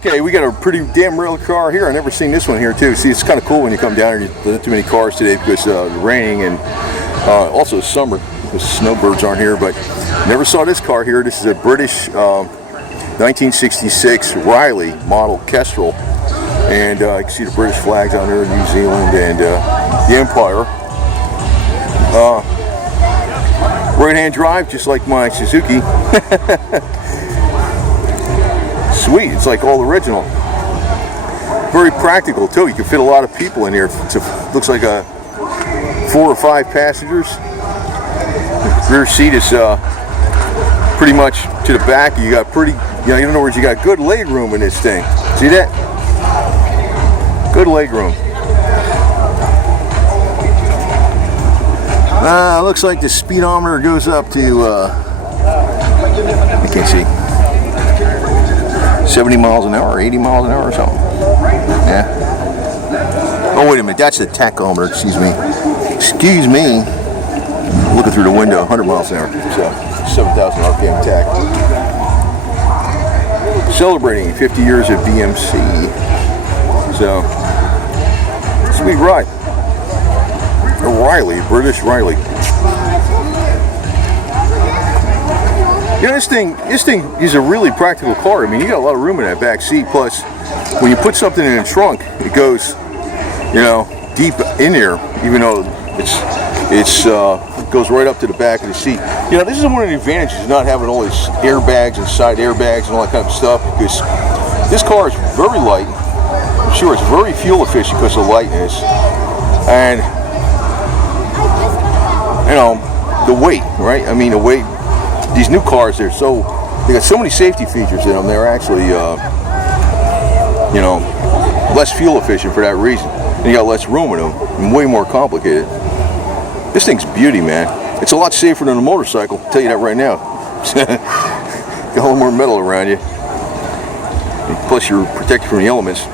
Okay, we got a pretty damn real car here. I've never seen this one here too. See, it's kind of cool when you come down here. There's not too many cars today because it's raining and also summer because snowbirds aren't here. But never saw this car here. This is a British 1966 Riley model Kestrel, and you can see the British flags on there, New Zealand and the Empire. Right-hand drive, just like my Suzuki. Sweet, it's like all original. Very practical too. You can fit a lot of people in here. Looks like a 4 or 5 passengers. The rear seat is pretty much to the back. You got in other words, you got good leg room in this thing. See that? Good leg room. Looks like the speedometer goes up to I can't see. 70 miles an hour, 80 miles an hour or something. Yeah. Oh, wait a minute. That's the tachometer. Excuse me. Excuse me. Looking through the window. 100 miles an hour. So, 7,000 RPM tach. Celebrating 50 years of BMC. So, sweet ride. A Riley, British Riley. You know, this thing is a really practical car. I mean, you got a lot of room in that back seat. Plus, when you put something in the trunk, it goes, deep in there. Even though it goes right up to the back of the seat. You know, this is one of the advantages of not having all these airbags and side airbags and all that kind of stuff. Because this car is very light. I'm sure it's very fuel efficient because of the lightness. And the weight, right? I mean, the weight. These new cars, they got so many safety features in them. They're actually, less fuel efficient for that reason. And you got less room in them, and way more complicated. This thing's beauty, man. It's a lot safer than a motorcycle. I'll tell you that right now. Got a little more metal around you. Plus, you're protected from the elements.